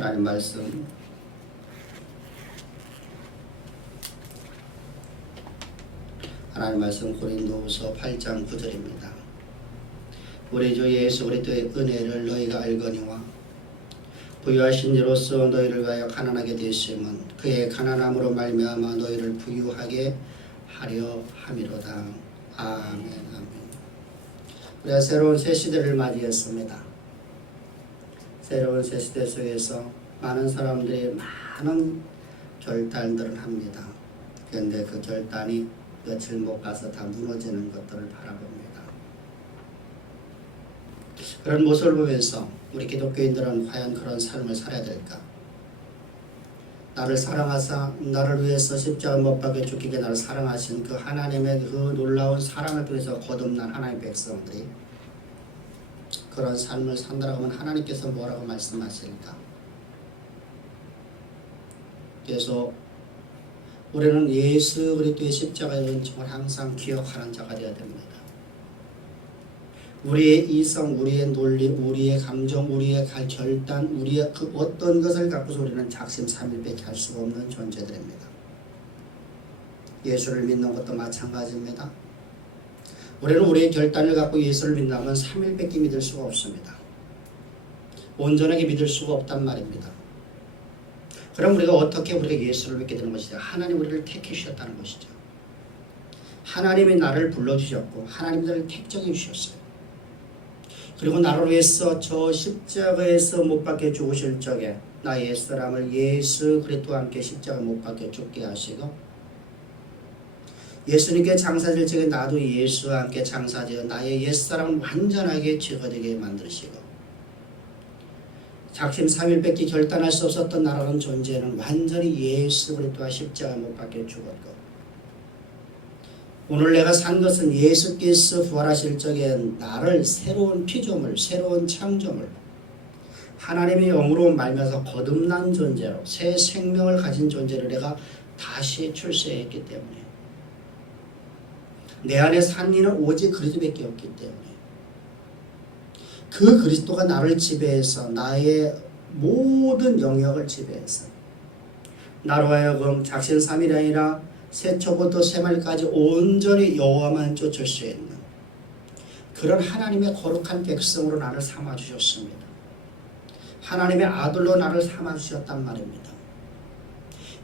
하나님 말씀 고린도후서 8장 9절입니다. 우리 주 예수 그리스도의 은혜를 너희가 알거니와 부유하신 이로써 너희를 위하여 가난하게 되심은 그의 가난함으로 말미암아 너희를 부유하게 하려 함이로다. 아멘. 아멘. 우리가 새로운 새 시대를 맞이했습니다. 새로운 새 시대 속에서 많은 사람들이 많은 결단들을 합니다. 그런데 그 결단이 며칠 못 가서 다 무너지는 것들을 바라봅니다. 그런 모습을 보면서 우리 기독교인들은 과연 그런 삶을 살아야 될까? 나를 사랑하사 나를 위해서 십자가 못 박혀 죽기게 나를 사랑하신 그 하나님의 그 놀라운 사랑을 통해서 거듭난 하나님의 백성들이 그런 삶을 산다고 하면 하나님께서 뭐라고 말씀하실까? 그래서 우리는 예수 그리스도의 십자가의 은총을 항상 기억하는 자가 되어야 됩니다. 우리의 이성, 우리의 논리, 우리의 감정, 우리의 결단, 우리의 그 어떤 것을 갖고서 우리는 작심삼일밖에 할 수가 없는 존재들입니다. 예수를 믿는 것도 마찬가지입니다. 우리는 우리의 결단을 갖고 예수를 믿는다면 3일밖에 믿을 수가 없습니다. 온전하게 믿을 수가 없단 말입니다. 그럼 우리가 어떻게 우리가 예수를 믿게 되는 것이죠? 하나님 우리를 택해주셨다는 것이죠. 하나님이 나를 불러주셨고 하나님이 나를 택정해 주셨어요. 그리고 나를 위해서 저 십자가에서 못 박혀 죽으실 적에 나 옛사람을 예수 그리스도와 함께 십자가 못 박혀 죽게 하시고 예수님께 장사될 적에 나도 예수와 함께 장사되어 나의 옛사람을 완전하게 제거되게 만드시고 작심삼일밖에 결단할 수 없었던 나라는 존재는 완전히 예수 그리스도와 십자가 못 박혀 죽었고 오늘 내가 산 것은 예수께서 부활하실 적에 나를 새로운 피조물, 새로운 창조물 하나님의 영으로 말미암아서 거듭난 존재로 새 생명을 가진 존재를 내가 다시 출세했기 때문에 내 안에 산 이는 오직 그리스도밖에 없기 때문에 그 그리스도가 나를 지배해서 나의 모든 영역을 지배해서 나로 하여금 작심삼일이 아니라 새초부터 새말까지 온전히 여호와만 쫓을 수 있는 그런 하나님의 거룩한 백성으로 나를 삼아주셨습니다. 하나님의 아들로 나를 삼아주셨단 말입니다.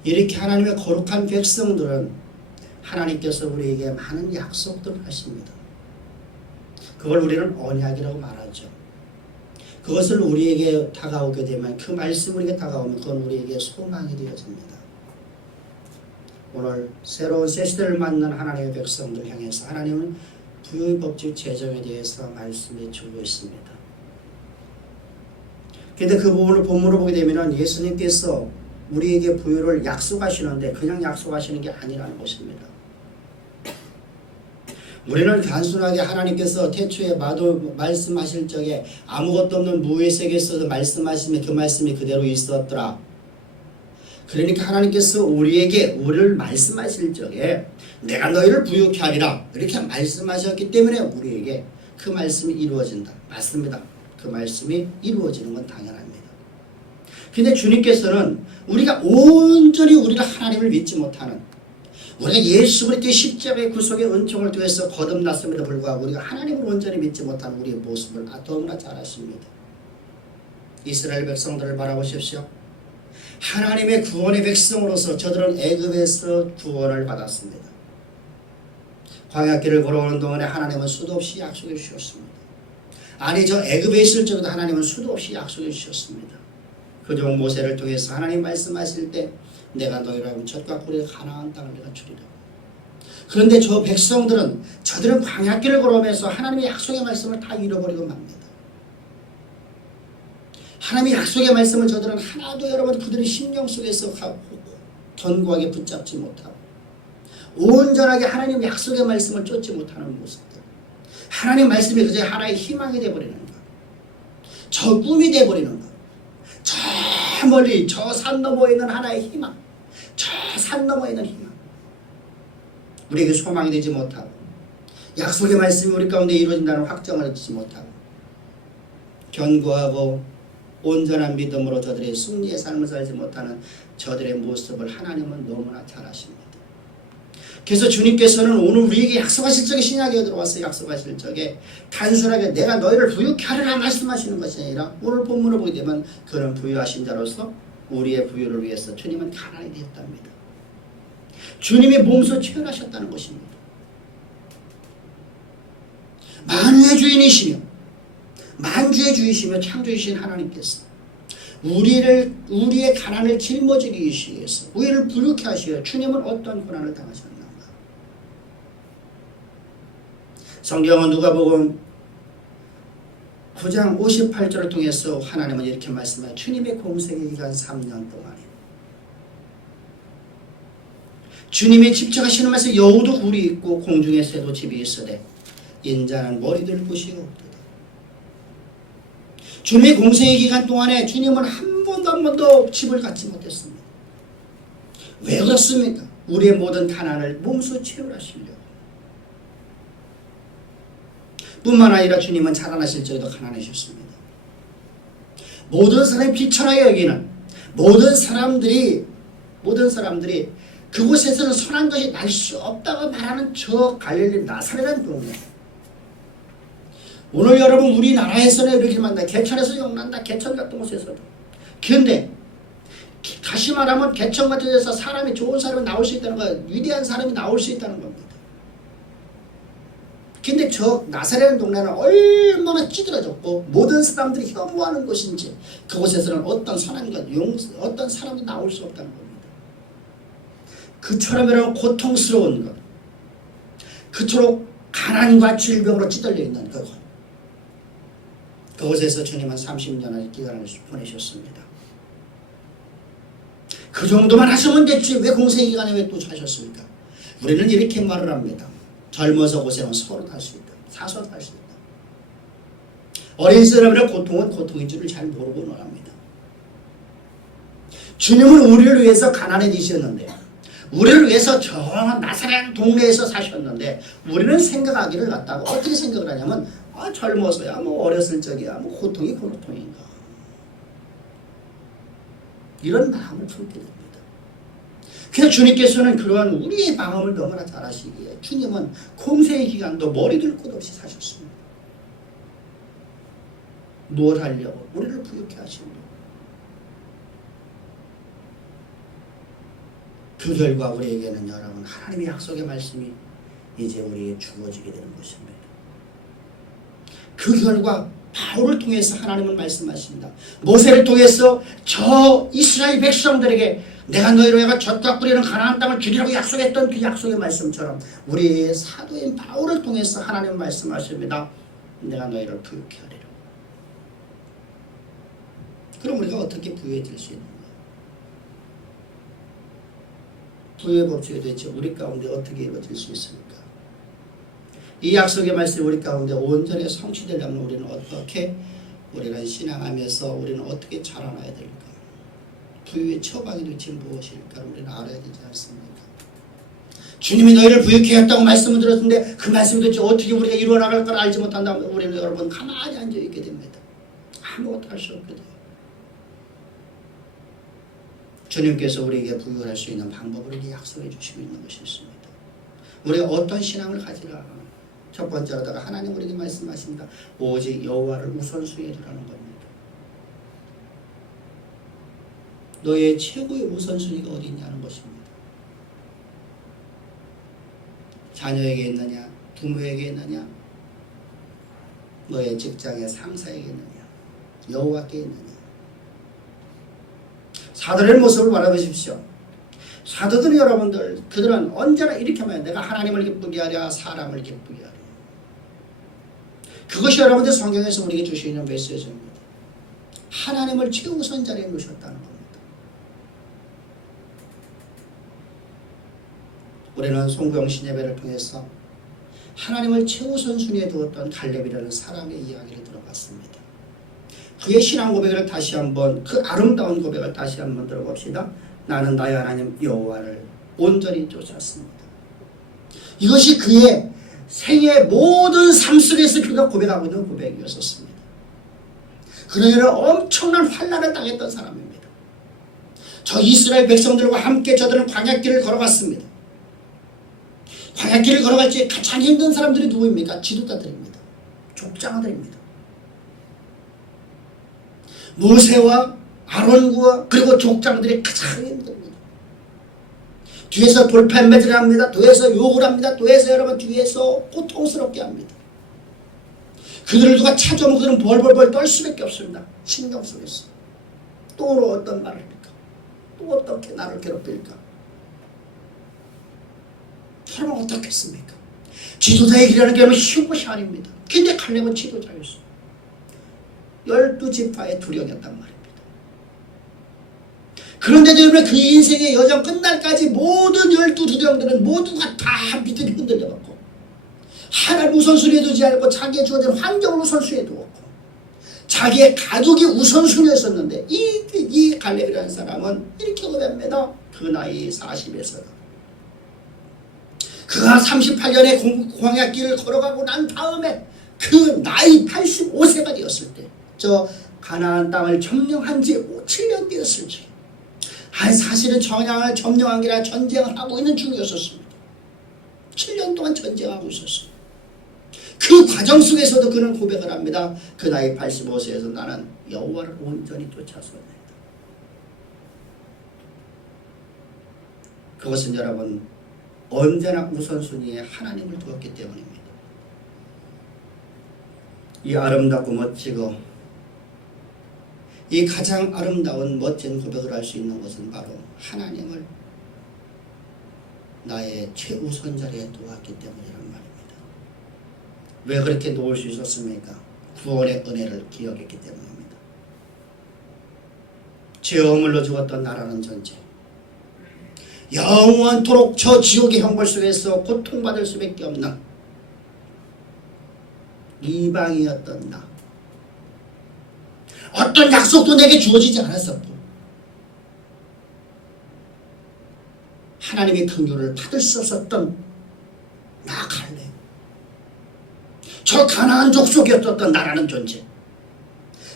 이렇게 하나님의 거룩한 백성들은 하나님께서 우리에게 많은 약속들을 하십니다. 그걸 우리는 언약이라고 말하죠. 그것을 우리에게 다가오게 되면 그 말씀이 우리에게 다가오면 그건 우리에게 소망이 되어집니다. 오늘 새로운 새 시대를 맞는 하나님의 백성들 향해서 하나님은 부유의 법칙 제정에 대해서 말씀해 주고 있습니다. 그런데 그 부분을 본문으로 보게 되면 예수님께서 우리에게 부유를 약속하시는데 그냥 약속하시는 게 아니라는 것입니다. 우리는 단순하게 하나님께서 태초에 말씀하실 적에 아무것도 없는 무의 세계에서 말씀하시면 그 말씀이 그대로 있었더라. 그러니까 하나님께서 우리를 말씀하실 적에 내가 너희를 부유케 하리라 이렇게 말씀하셨기 때문에 우리에게 그 말씀이 이루어진다. 맞습니다. 그 말씀이 이루어지는 건 당연합니다. 근데 주님께서는 우리가 온전히 우리가 하나님을 믿지 못하는 우리가 예수 그리스도의 십자가의 구속의 은총을 통해서 거듭났음에도 불구하고 우리가 하나님을 온전히 믿지 못하는 우리의 모습을 너무나 잘 아십니다. 이스라엘 백성들을 바라보십시오. 하나님의 구원의 백성으로서 저들은 애굽에서 구원을 받았습니다. 광야길을 걸어오는 동안에 하나님은 수도 없이 약속해 주셨습니다. 아니 저 애굽에 있을 적에도 하나님은 수도 없이 약속해 주셨습니다. 그종 모세를 통해서 하나님 말씀하실 때 내가 너희를 하면 젖과 꿀의 가나안 땅을 내가 주리라. 그런데 저 백성들은 저들은 광야길을 걸어오면서 하나님의 약속의 말씀을 다 잃어버리고 맙니다. 하나님의 약속의 말씀을 저들은 하나도 여러분 그들의 심령 속에서 견고하게 붙잡지 못하고 온전하게 하나님의 약속의 말씀을 쫓지 못하는 모습들. 하나님의 말씀이 그저 하나의 희망이 되어버리는 것. 저 꿈이 되어버리는 것. 저 멀리 저 산 너머에 있는 하나의 희망. 저 산 너머에 있는 희망. 우리에게 소망이 되지 못하고 약속의 말씀이 우리 가운데 이루어진다는 확정을 얻지 못하고 견고하고 온전한 믿음으로 저들의 승리의 삶을 살지 못하는 저들의 모습을 하나님은 너무나 잘 아십니다. 그래서 주님께서는 오늘 우리에게 약속하실 적에 신약에 들어와서 약속하실 적에 단순하게 내가 너희를 부유케 하리라 말씀하시는 것이 아니라 오늘 본문을 보게 되면 그런 부유하신 자로서 우리의 부유를 위해서 주님은 가난이 되었답니다. 주님이 몸소 체험하셨다는 것입니다. 만유의 주인이시며 만주의 주이시며 창조이신 하나님께서 우리의 가난을 짊어지기 위해서 우리를 부유케 하시어 주님은 어떤 고난을 당하셨는가? 성경은 누가복음 9장 58절을 통해서 하나님은 이렇게 말씀하여 주님의 공생의 기간 3년 동안에 주님이 집착하시는 말씀 여우도 굴이 있고 공중에 새도 집이 있으되 인자는 머리 들 곳이 없도다. 주님의 공생의 기간 동안에 주님은 한 번도 집을 갖지 못했습니다. 왜 그렇습니까? 우리의 모든 가난을 몸소 채우라시려고. 뿐만 아니라 주님은 자라나실 적에도 가난하셨습니다. 모든 사람이 비천하게 여기는 모든 사람들이 그곳에서는 선한 것이 날 수 없다고 말하는 저 갈릴리 나사렛이라는 동네. 오늘 여러분 우리나라에서는 이렇게 만나 개천에서 욕난다. 개천 같은 곳에서도. 그런데 다시 말하면 개천 같은 데서 사람이 좋은 사람이 나올 수 있다는 거, 위대한 사람이 나올 수 있다는 겁니다. 근데 저 나사렛 동네는 얼마나 찌들어졌고 모든 사람들이 혐오하는 곳인지 그곳에서는 어떤 선한 것, 어떤 사람도 나올 수 없다는 겁니다. 그처럼 여러분 고통스러운 것, 그토록 가난과 질병으로 찌들려 있는 그곳에서 주님은 30년의 기간을 보내셨습니다. 그 정도만 하시면 됐지 왜 공생의 기간에 왜 또 하셨습니까? 우리는 이렇게 말을 합니다. 젊어서 고생은 서로 할 수 있다. 사서도 할 수 있다. 어린 사람이라 고통은 고통인 줄을 잘 모르고 논합니다. 주님은 우리를 위해서 가난해지셨는데 우리를 위해서 저 나사렛 동네에서 사셨는데 우리는 생각하기를 갖다가 어떻게 생각을 하냐면 젊어서야 어렸을 적이야 고통이 고통인가 이런 마음을 품게 됩니다. 그래서 주님께서는 그러한 우리의 마음을 너무나 잘 아시기에 주님은 공생의 기간도 머리 들 곳 없이 사셨습니다. 뭘 하려고? 우리를 부유케 하시려고. 그 결과 우리에게는 여러분 하나님의 약속의 말씀이 이제 우리에게 주어지게 되는 것입니다. 그 결과 바울을 통해서 하나님은 말씀하십니다. 모세를 통해서 저 이스라엘 백성들에게 내가 너희로 해가 젖과 꿀이는 가나안 땅을 주리라고 약속했던 그 약속의 말씀처럼 우리의 사도인 바울을 통해서 하나님은 말씀하십니다. 내가 너희를 부유케 하리라. 그럼 우리가 어떻게 부유해질 수 있는가? 부유의 법칙이 도대체 우리 가운데 어떻게 이루어질 수 있습니까? 이 약속의 말씀이 우리 가운데 온전히 성취되려면 우리는 신앙하면서 우리는 어떻게 자라나야 될까? 부유의 처방이 도대체 무엇일까? 우리는 알아야 되지 않습니까? 주님이 너희를 부유케 했다고 말씀을 들었는데 그 말씀이 도대체 어떻게 우리가 이루어나갈 걸 알지 못한다면 우리는 여러분 가만히 앉아있게 됩니다. 아무것도 할 수 없게 돼요. 주님께서 우리에게 부유를 할 수 있는 방법을 우리에게 약속해 주시고 있는 것이 있습니다. 우리가 어떤 신앙을 가지라. 첫 번째로다가 하나님 우리에게 말씀하십니다. 오직 여호와를 우선순위에 두라는 겁니다. 너의 최고의 우선순위가 어디 있냐는 것입니다. 자녀에게 있느냐, 부모에게 있느냐, 너의 직장의 상사에게 있느냐, 여호와께 있느냐. 사도의 모습을 바라보십시오. 사도들 여러분들 그들은 언제나 이렇게 말해요. 내가 하나님을 기쁘게 하랴 사람을 기쁘게 하랴. 그것이 여러분들 성경에서 우리에게 주시는 메시지입니다. 하나님을 최우선 자리에 놓으셨다는 겁니다. 우리는 송구영신 예배를 통해서 하나님을 최우선 순위에 두었던 갈렙이라는 사람의 이야기를 들어봤습니다. 그의 신앙 고백을 다시 한번 그 아름다운 고백을 다시 한번 들어봅시다. 나는 나의 하나님 여호와를 온전히 쫓았습니다. 이것이 그의 생의 모든 삶 속에서 그가 고백하고 있는 고백이었습니다. 그러나 엄청난 환난을 당했던 사람입니다. 저 이스라엘 백성들과 함께 저들은 광야길을 걸어갔습니다. 광야길을 걸어갈 때 가장 힘든 사람들이 누구입니까? 지도자들입니다. 족장들입니다. 모세와 아론과 그리고 족장들이 가장 힘듭니다. 뒤에서 돌팔매질을 합니다. 뒤에서 욕을 합니다. 뒤에서 고통스럽게 합니다. 그들을 누가 찾아오면 그들은 벌벌벌 떨 수밖에 없습니다. 신경 쓰겠어. 또 어떤 말을 할까? 또 어떻게 나를 괴롭힐까? 여러분 어떻겠습니까? 지도자의 길이라는 게 여러분 쉬운 것이 아닙니다. 근데 칼렙은 지도자였어. 12지파의 두령이었단 말입니다. 그런데도 여러분 그 인생의 여정 끝날까지 모든 12두령들은 모두가 다 믿음이 흔들려갖고 하나님 우선순위에 두지 않고 자기의 주어진 환경을 우선순위에 두었고 자기의 가족이 우선순위였었는데 이 갈렙이라는 사람은 이렇게 고백합니다. 그 나이 40에서 그가 38년에 광야길을 걸어가고 난 다음에 그 나이 85세가 되었을 때 저 가나안 땅을 점령한 지 7년 되었을지 사실은 정향을 점령한 게 아니라 전쟁을 하고 있는 중이었었습니다. 7년 동안 전쟁하고 있었어요. 그 과정 속에서도 그는 고백을 합니다. 그 나이 85세에서 나는 여호와를 온전히 쫓아서옵니다. 그것은 여러분 언제나 우선순위에 하나님을 두었기 때문입니다. 이 아름답고 멋지고 이 가장 아름다운 멋진 고백을 할 수 있는 것은 바로 하나님을 나의 최우선 자리에 두었기 때문이란 말입니다. 왜 그렇게 놓을 수 있었습니까? 구원의 은혜를 기억했기 때문입니다. 죄 허물로 죽었던 나라는 존재, 영원토록 저 지옥의 형벌 속에서 고통받을 수밖에 없는 이방이었던 나, 어떤 약속도 내게 주어지지 않았었고 하나님의 긍휼을 받을 수 없었던 나 갈렙, 저 가나안 족속이었던 나라는 존재,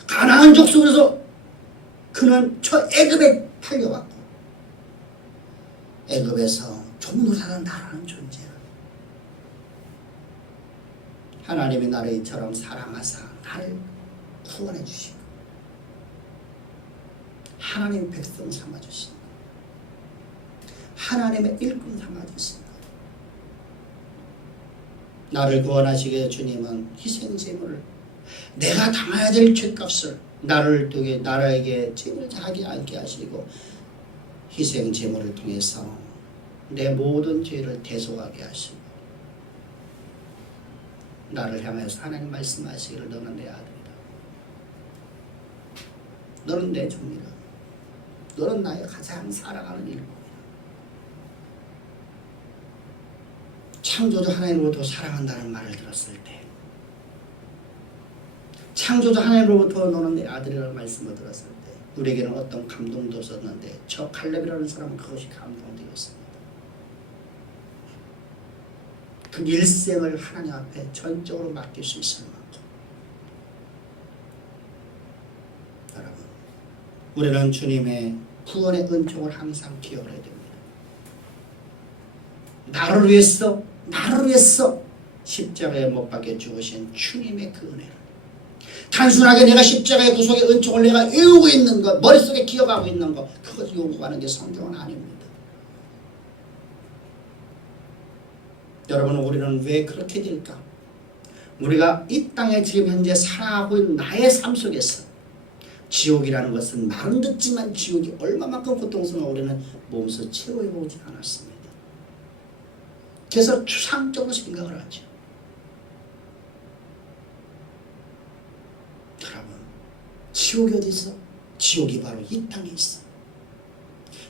가나안 족속에서 그는 저 애굽에 팔려왔고 애굽에서 종노릇하는 나라는 존재, 하나님이 나를 이처럼 사랑하사 나를 구원해 주시고 하나님의 백성 삼아주신 하나님의 일꾼 삼아주신 나를 구원하시게 주님은 희생제물을 내가 당해야 될 죄값을 나를 통해 나라에게 죄를 하지 않게 하시고 희생제물을 통해서 내 모든 죄를 대속하게 하시고 나를 향해서 하나님 말씀하시기를 너는 내 아들이다. 너는 내 종이다. 너는 나의 가장 사랑하는 일꾼이다. 창조주 하나님으로부터 사랑한다는 말을 들었을 때, 창조주 하나님으로부터 너는 내 아들이라는 말씀을 들었을 때 우리에게는 어떤 감동도 없었는데 저 갈렙이라는 사람은 그것이 감동되었습니다. 그 일생을 하나님 앞에 전적으로 맡길 수 있을 만큼 여러분 우리는 주님의 구원의 은총을 항상 기억을 해야 됩니다. 나를 위해서 십자가에 못 박혀 죽으신 주님의 그 은혜를 단순하게 내가 십자가의 구속의 은총을 내가 외우고 있는 것, 머릿속에 기억하고 있는 것, 그것을 요구하는 게 성경은 아닙니다. 여러분 우리는 왜 그렇게 될까? 우리가 이 땅에 지금 현재 살아가고 있는 나의 삶 속에서 지옥이라는 것은 말은 듣지만 지옥이 얼마만큼 고통스러워 우리는 몸소 체험해보지 않았습니다. 그래서 추상적으로 생각을 하죠. 여러분 지옥이 어디 있어? 지옥이 바로 이 땅에 있어.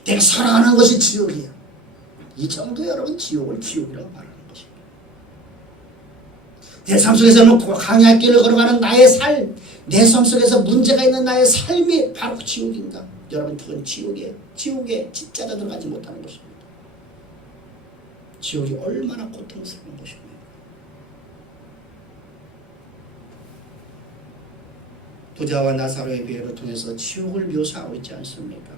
내가 살아가는 것이 지옥이야. 이 정도 여러분 지옥을 지옥이라고 말하는 것입니다. 내 삶 속에서는 광야길을 걸어가는 나의 삶, 내 삶 속에서 문제가 있는 나의 삶이 바로 지옥인가? 여러분 그건 지옥이에요. 지옥에 진짜로 들어가지 못하는 것입니다. 지옥이 얼마나 고통스러운 것입니까? 부자와 나사로의 비유를 통해서 지옥을 묘사하고 있지 않습니까?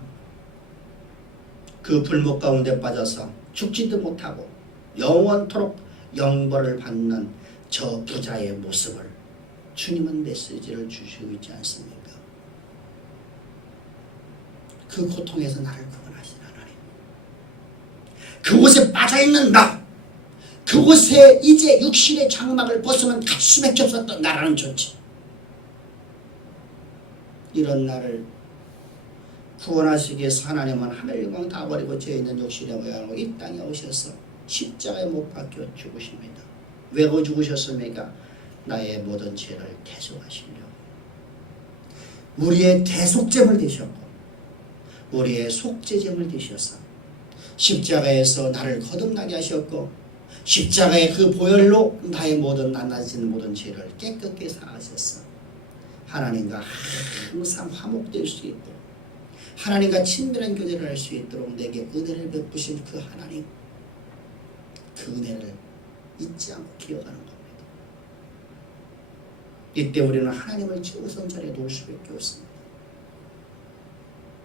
그 불목 가운데 빠져서 죽지도 못하고 영원토록 영벌을 받는 저 부자의 모습을 주님은 메시지를 주시고 있지 않습니까? 그 고통에서 나를 구원하신 하나님, 그곳에 빠져있는 나, 그곳에 이제 육신의 장막을 벗으면 갈 수밖에 없었던 나라는 좋지. 이런 나를 구원하시기 위해서 하나님은 하늘 영광 다 버리고 죄 있는 욕심의 모양으로 이 땅에 오셔서 십자가에 못 박혀 죽으십니다. 왜 죽으셨습니까? 나의 모든 죄를 대속하시려. 우리의 대속죄물 되셨고 우리의 속죄죄물 되셔서 십자가에서 나를 거듭나게 하셨고 십자가의 그 보혈로 나의 모든 낱낱은 모든 죄를 깨끗게 사하셨어. 하나님과 항상 화목될 수 있도록 하나님과 친밀한 교제를 할 수 있도록 내게 은혜를 베푸신 그 하나님, 그 은혜를 잊지 않고 기억하는 겁니다. 이때 우리는 하나님을 최우선 자리에 놓을 수밖에 없습니다.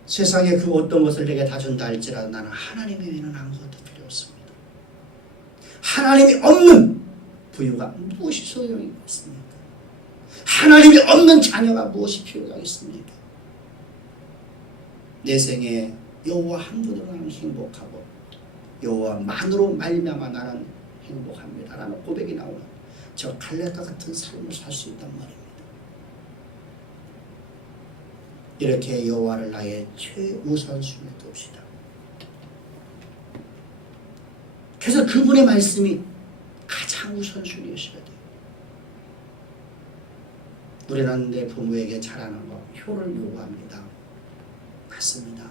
세상에 그 어떤 것을 내게 다 준다 할지라도 나는 하나님 외에는 아무것도 필요 없습니다. 하나님이 없는 부유가 무엇이 소용이 있습니까? 하나님이 없는 자녀가 무엇이 필요가 있습니까? 내 생에 여호와 한 분으로 나는 행복하고 여호와만으로 말미암아 나는 행복합니다 라는 고백이 나오는 저 갈렙과 같은 삶을 살 수 있단 말입니다. 이렇게 여호와를 나의 최우선순위에 둡시다. 그래서 그분의 말씀이 가장 우선순위였어야 돼요. 우리는 내 부모에게 잘하는 것, 효를 요구합니다. 맞습니다.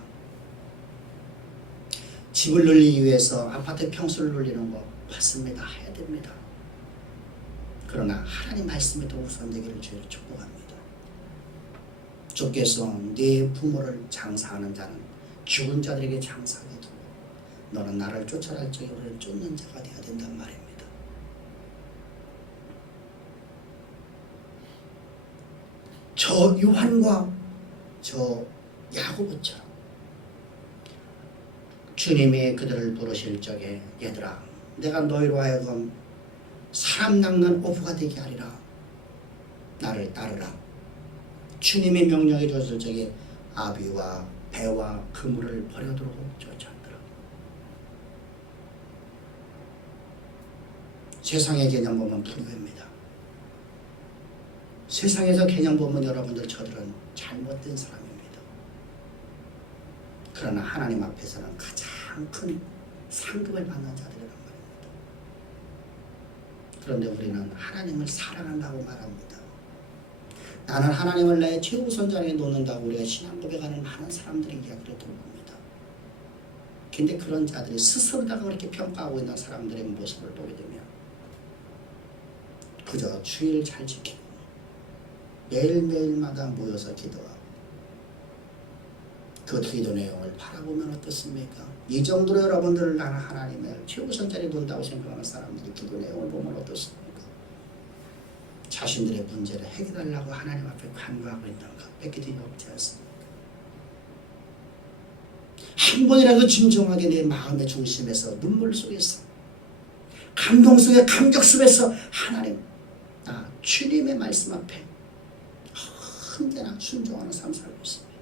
집을 늘리기 위해서 아파트 평수를 늘리는 거 맞습니다. 해야 됩니다. 그러나 하나님 말씀이 더 우선되기를 주의로 축복합니다. 주께서 네 부모를 장사하는 자는 죽은 자들에게 장사하게 두고 너는 나를 쫓아갈 적에 우리를 쫓는 자가 되어야 된단 말입니다. 저 요한과 저 야고보처럼 주님이 그들을 부르실 적에 얘들아 내가 너희로 하여금 사람 낚는 어부가 되게 하리라. 나를 따르라. 주님의 명령이 줬을 적에 아비와 배와 그물을 버려두고 쫓아오더라. 세상의 개념 보면 불교입니다. 세상에서 개념 보면 여러분들 저들은 잘못된 사람입니다. 그러나 하나님 앞에서는 가장 큰 상급을 받는 자들이란 말입니다. 그런데 우리는 하나님을 사랑한다고 말합니다. 나는 하나님을 나의 최우선 자리에 놓는다고 우리가 신앙 고백하는 많은 사람들의 이야기를 들어봅니다. 근데 그런 자들이 스스로다가 그렇게 평가하고 있는 사람들의 모습을 보게 되면 그저 주의를 잘 지키고 매일매일마다 모여서 기도하고 그 기도 내용을 바라보면 어떻습니까? 이 정도로 여러분들 나는 하나님을 최우선 자리에 놓는다고 생각하는 사람들이 기도 내용을 보면 어떻습니까? 자신들의 문제를 해결하려고 하나님 앞에 간구하고 있는 것 뺏기도 없지 않습니까? 한 번이라도 진정하게 내 마음의 중심에서 눈물 속에서 감동 속에 감격 속에서 하나님 나 주님의 말씀 앞에 언제나 순종하는 삶 살고 있습니다.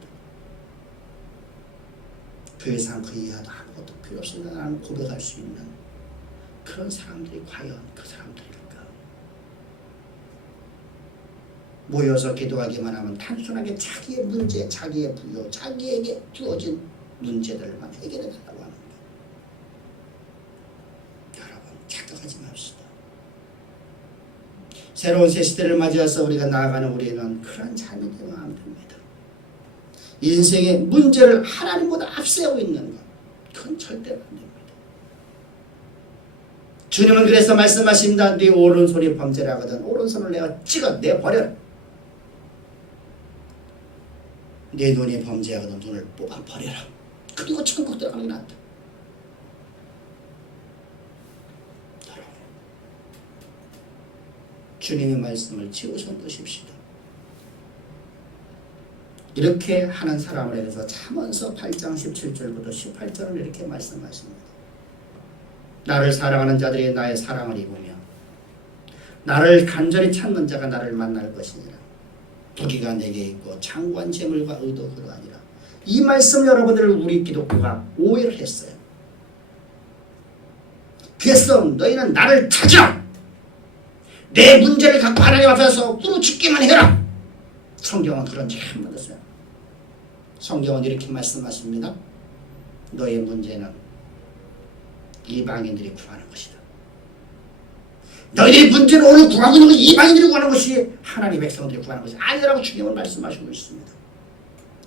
그 이상 그 이하도 아무것도 필요 없습니다. 나는 고백할 수 있는 그런 사람들이 과연 그 사람들일까? 모여서 기도하기만 하면 단순하게 자기의 문제, 자기의 부요, 자기에게 주어진 문제들만 해결해 달라고 하는 거예요. 여러분 착각하지 맙시다. 새로운 새 시대를 맞이해서 우리가 나아가는 우리는 그런 삶이 되면 안 됩니다. 인생의 문제를 하나님보다 앞세우고 있는 것 그건 절대로 안 됩니다. 주님은 그래서 말씀하십니다. 네 오른손이 범죄를 하거든 오른손을 내가 찍어내버려라. 내 눈이 범죄하거든 눈을 뽑아버려라. 그리고 천국 들어가는 게 낫다. 주님의 말씀을 최우선 두십시다. 이렇게 하는 사람을 해서 잠언서 8장 17절부터 18절을 이렇게 말씀하십니다. 나를 사랑하는 자들이 나의 사랑을 입으며 나를 간절히 찾는 자가 나를 만날 것이니라. 부귀가 내게 있고 장관 재물과 의도 그러하니라. 이 말씀 여러분들 우리 기독교가 오해를 했어요. 그래서 너희는 나를 찾아 내 문제를 갖고 하나님 앞에서 부르짖기만 해라. 성경은 그런 적 한 번 없어요. 성경은 이렇게 말씀하십니다. 너의 문제는 이방인들이 구하는 것이다. 너희들의 문제는 오늘 구하고 있는 것이 이방인들이 구하는 것이 하나님의 백성들이 구하는 것이 아니라고 주님은 말씀하시고 있습니다.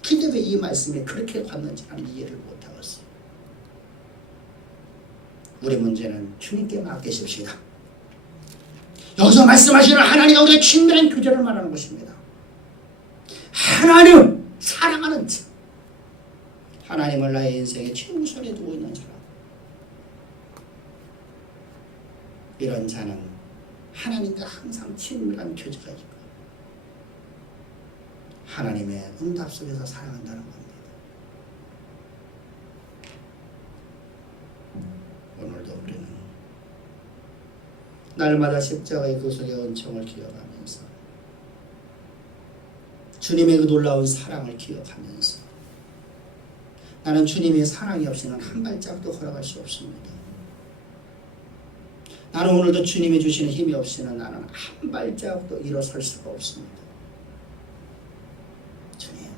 근데 왜 이 말씀이 그렇게 왔는지 나는 이해를 못하겠어요. 우리 문제는 주님께 맡기십시다. 여기서 말씀하시는 하나님과 우리의 친밀한 교제를 말하는 것입니다. 하나님 사랑하는 자, 하나님을 나의 인생의 최우선에 두고 있는 사람, 이런 자는 하나님과 항상 친밀한 교제가 있고 하나님의 응답 속에서 살아간다는 겁니다. 오늘도 우리는 날마다 십자가의 그 속의 은총을 기억하면서 주님의 그 놀라운 사랑을 기억하면서 나는 주님의 사랑이 없이는 한 발짝도 걸어갈 수 없습니다. 나는 오늘도 주님이 주시는 힘이 없이는 나는 한 발짝도 일어설 수가 없습니다. 주님,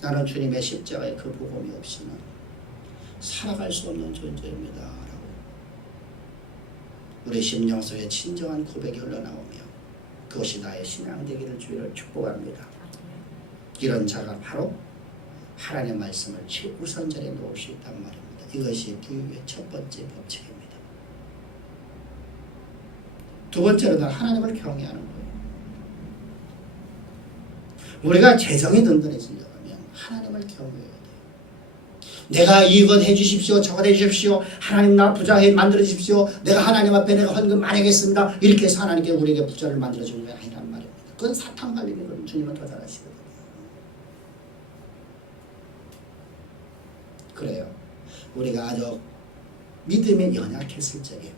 나는 주님의 십자가의 그 복음이 없이는 살아갈 수 없는 존재입니다. 라고 우리 심령 속에 진정한 고백이 흘러나오며 그것이 나의 신앙 되기를 주의를 축복합니다. 이런 자가 바로 하나님의 말씀을 최우선전에 놓을 수 있단 말입니다. 이것이 부유의 첫 번째 법칙입니다. 두 번째로는 하나님을 경외하는 거예요. 우리가 재정이 든든해지려면 하나님을 경외해야 돼요. 내가 이것 해주십시오, 저것 해주십시오, 하나님 나 부자 만들어 주십시오, 내가 하나님 앞에 내가 헌금 많이 하겠습니다, 이렇게 해서 하나님께 우리에게 부자를 만들어 주는 게 아니란 말입니다. 그건 사탄 관리거든요. 주님은 더 잘하시거든요. 그래요. 우리가 아주 믿음에 연약했을 적에,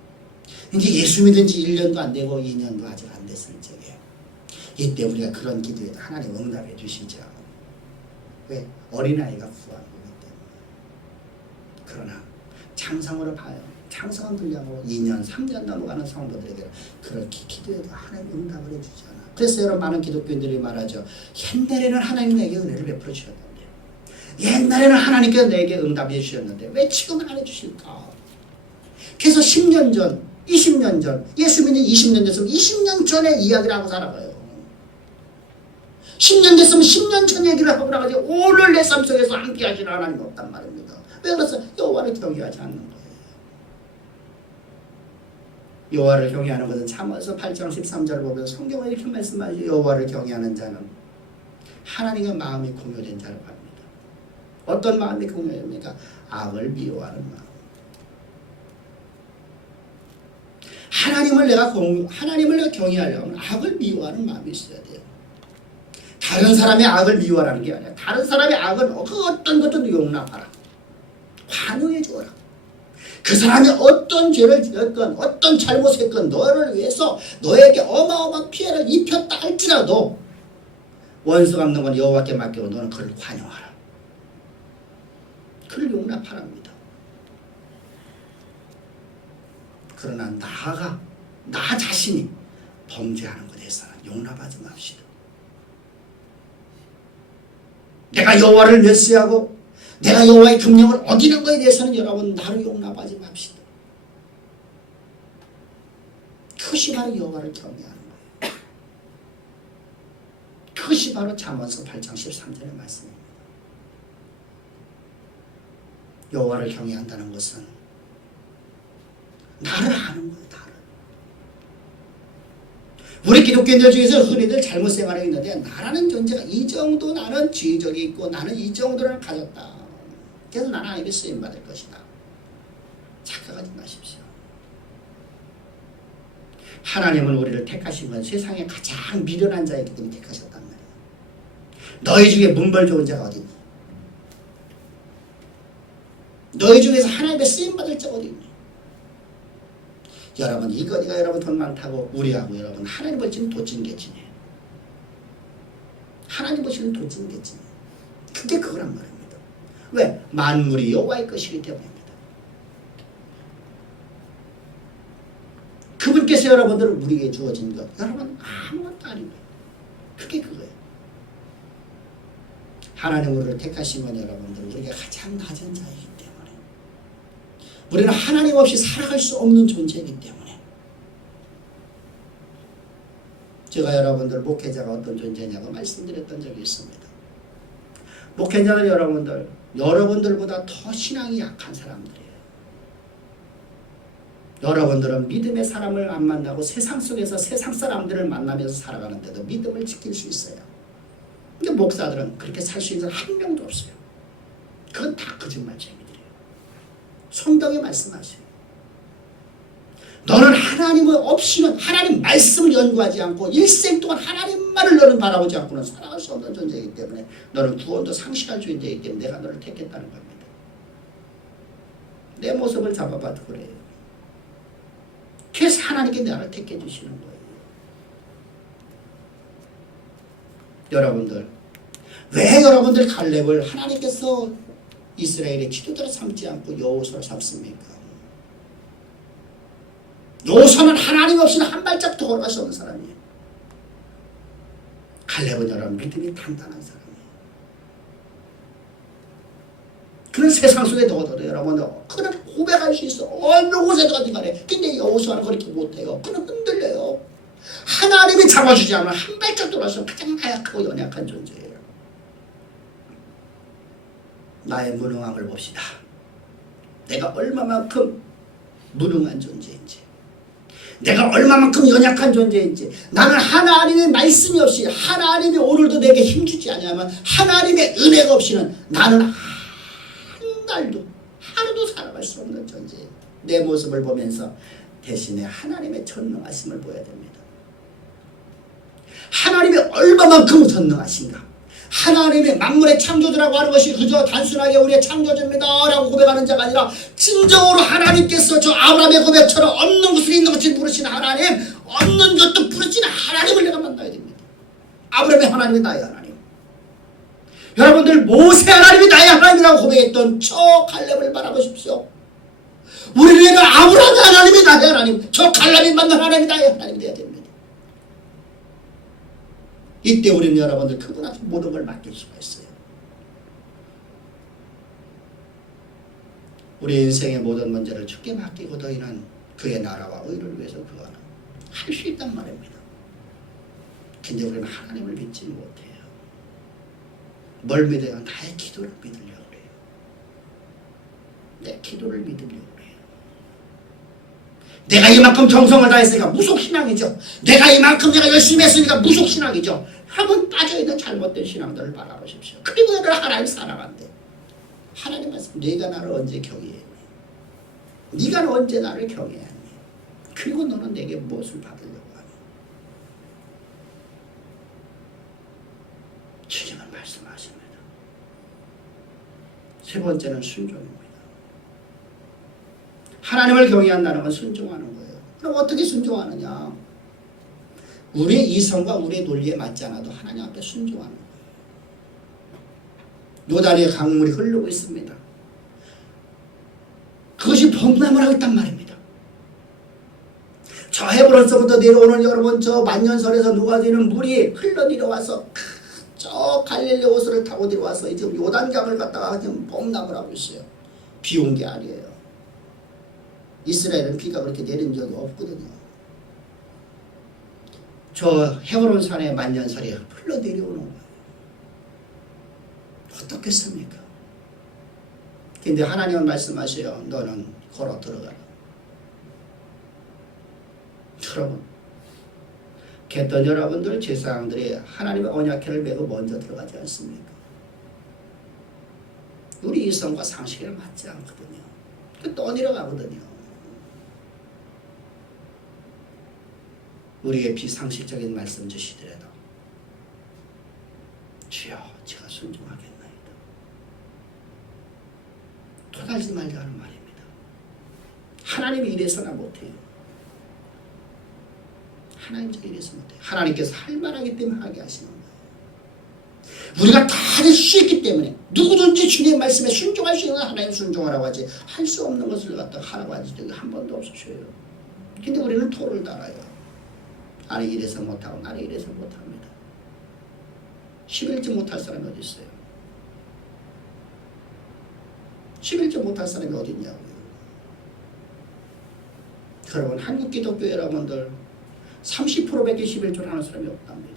이제 예수 믿은 지 1년도 안 되고 2년도 아직 안 됐을 적에, 이때 우리가 그런 기도에도 하나님 응답해 주시죠. 왜? 어린아이가 구한 거기 때문에. 그러나 장성으로 봐요. 장성한 분량으로 2년, 3년 넘어가는 성도들에게 그렇게 기도해도 하나님 응답을 해주잖아. 그래서 여러분 많은 기독교인들이 말하죠. 옛날에는 하나님 내게 은혜를 베풀어 주셨는데, 옛날에는 하나님께서 내게 응답해 주셨는데 왜 지금은 안 해주실까? 그래서 10년 전, 20년 전, 예수 믿는 20년 됐으면 20년 전에 이야기를 하고 살아가요. 10년 됐으면 10년 전 얘기를 하고 나가지 오늘 내 삶 속에서 함께 하시는 하나님 없단 말입니다. 왜 그래서 여호와를 경외하지 않는 거예요. 여호와를 경외하는 것은 잠언서 8장 13절을 보면 성경은 이렇게 말씀하죠. 여호와를 경외하는 자는 하나님과 마음이 공유된 자를 합니다. 어떤 마음이 공유됩니까? 악을 미워하는 마음. 하나님을 내가 경외하려면 악을 미워하는 마음이 있어야 돼요. 다른 사람의 악을 미워하라는 게 아니라 다른 사람의 악은 그 어떤 것도 용납하라. 환영해 주어라. 그 사람이 어떤 죄를 지었건 어떤 잘못했건 너를 위해서 너에게 어마어마한 피해를 입혔다 할지라도 원수 갚는 건 여호와께 맡기고 너는 그를 환영하라. 그를 용납하랍니다. 그러나 나 자신이 범죄하는 것에 대해서는 용납하지 맙시다. 내가 여호와를 멸시하고 내가 여호와의 금령을 어기는 것에 대해서는 여러분 나를 용납하지 맙시다. 그것이 바로 여호와를 경외하는 거예요. 그것이 바로 잠언서 8장 13절의 말씀입니다. 여호와를 경외한다는 것은 나를 아는 거예요. 나를. 우리 기독교인들 중에서 흔히들 잘못 생활하고 있는데 나라는 존재가 이 정도 나는 지적이 있고 나는 이 정도를 가졌다. 그래서 나는 하나님께 쓰임받을 것이다. 착각하지 마십시오. 하나님은 우리를 택하신 건 세상에 가장 미련한 자이기 때문에 택하셨단 말이에요. 너희 중에 문벌 좋은 자가 어디 있니? 너희 중에서 하나님의 쓰임받을 자가 어디 있니? 여러분 이거니가 여러분 돈 많다고 우리하고 여러분 하나님 보시는 도찐개찐이에요. 하나님 보시는 도찐개찐이에요. 그게 그거란 말입니다. 왜? 만물이 여호와의 것이기 때문입니다. 그분께서 여러분들을 우리에게 주어진 것 여러분 아무것도 아니에요. 그게 그거예요. 하나님 우리를 택하신 건 여러분들 우리가 가장 낮은 자이기 때문에 우리는 하나님 없이 살아갈 수 없는 존재이기 때문에 제가 여러분들 목회자가 어떤 존재냐고 말씀드렸던 적이 있습니다. 목회자는 여러분들보다 더 신앙이 약한 사람들이에요. 여러분들은 믿음의 사람을 안 만나고 세상 속에서 세상 사람들을 만나면서 살아가는데도 믿음을 지킬 수 있어요. 근데 목사들은 그렇게 살 수 있는 한 명도 없어요. 그건 다 거짓말쟁이들이에요. 성경에 말씀하세요. 너는 하나님을 없이는 하나님 말씀을 연구하지 않고 일생 동안 하나님만을 너는 바라보지 않고는 살아갈 수 없는 존재이기 때문에 너는 구원도 상실할 존재이기 때문에 내가 너를 택했다는 겁니다. 내 모습을 잡아봐도 그래요. 그래서 하나님께 나를 택해 주시는 거예요. 여러분들 왜 여러분들 갈렙을 하나님께서 이스라엘의 지도자로 삼지 않고 여호수아를 삼습니까? 여호수아는 하나님 없이는 한 발짝 더 걸어갈 수 없는 사람이에요. 갈렙은 여러분 믿음이 단단한 사람이에요. 그런 세상 속에 더더더 여러분 그는 고백할 수 있어. 어느 곳에도 가든 간에. 근데 여호수아는 그렇게 못해요. 그는 흔들려요. 하나님이 잡아주지 않으면 한 발짝 돌아서 가장 나약하고 연약한 존재예요. 나의 무능함을 봅시다. 내가 얼마만큼 무능한 존재인지, 내가 얼마만큼 연약한 존재인지, 나는 하나님의 말씀이 없이 하나님이 오늘도 내게 힘주지 않으면 하나님의 은혜가 없이는 나는 한 달도 하루도 살아갈 수 없는 존재예요. 내 모습을 보면서 대신에 하나님의 전능하심을 보여야 됩니다. 하나님이 얼마만큼 전능하신가. 하나님의 만물의 창조주라고 하는 것이 그저 단순하게 우리의 창조주입니다 라고 고백하는 자가 아니라 진정으로 하나님께서 저 아브라함의 고백처럼 없는 것을 있는 것을 부르시는 하나님, 없는 것도 부르시는 하나님을 내가 만나야 됩니다. 아브라함의 하나님이 나의 하나님, 여러분들 모세 하나님이 나의 하나님이라고 고백했던 저 갈렙을 바라보십시오. 우리는 아브라함의 하나님이 나의 하나님, 저 갈렙이 만난 하나님이 나의 하나님이 되어야 됩니다. 이때 우리는 여러분들 그분한테 모든 걸 맡길 수가 있어요. 우리 인생의 모든 문제를 주께 맡기고 너희는 그의 나라와 의를 위해서 구하는 할 수 있단 말입니다. 근데 우리는 하나님을 믿지 못해요. 뭘 믿어요? 나의 기도를 믿으려고 그래요. 내 기도를 믿으려고 그래요. 내가 이만큼 정성을 다했으니까 무속신앙이죠. 내가 이만큼 내가 열심히 했으니까 무속신앙이죠. 한번 빠져있는 잘못된 신앙들을 바라보십시오. 그리고 너를 하나님 사랑한대. 하나님 말씀, 네가 나를 언제 경외했니? 네가 언제 나를 경외했니? 그리고 너는 내게 무엇을 받으려고 하니? 주님은 말씀하십니다. 세 번째는 순종입니다. 하나님을 경외한다는 건 순종하는 거예요. 그럼 어떻게 순종하느냐? 우리의 이성과 우리의 논리에 맞지 않아도 하나님 앞에 순종하는 거예요. 요단의 강물이 흐르고 있습니다. 그것이 범람을 하고 있단 말입니다. 저 헤브론서부터 내려오는 여러분 저 만년설에서 녹아지는 물이 흘러내려와서 저 갈릴리 호수를 타고 내려와서 이제 요단강을 갖다가 지금 범람을 하고 있어요. 비 온 게 아니에요. 이스라엘은 비가 그렇게 내린 적이 없거든요. 저 헤브론 산의 만년설이 흘러내려오는 거예요. 어떻겠습니까? 근데 하나님은 말씀하세요. 너는 걸어 들어가라. 여러분, 겠던 여러분들 제사장들이 하나님의 언약궤를 메고 먼저 들어가지 않습니까? 우리 이성과 상식에 맞지 않거든요. 떠내려가거든요. 우리에게 비상식적인 말씀 주시더라도 주여 토달지 말자 하는 말입니다. 하나님이 이래서나 못해요. 하나님 이래서 못해요. 하나님께서 할 만하기 때문에 하게 하시는 거예요. 우리가 다 할 수 있기 때문에 누구든지 주님의 말씀에 순종할 수 있는 하나님 순종하라고 하지 할 수 없는 것을 갖다가 하라고 하지 적이 한 번도 없으셔요. 근데 우리는 토를 달아요. 나는 이래서 못하고 나는 이래서 못합니다. 11조 못할 사람이 어디 있어요? 11조 못할 사람이 어디 있냐고요. 여러분 한국 기독교 여러분들 30%밖에 11조를 하는 사람이 없답니다.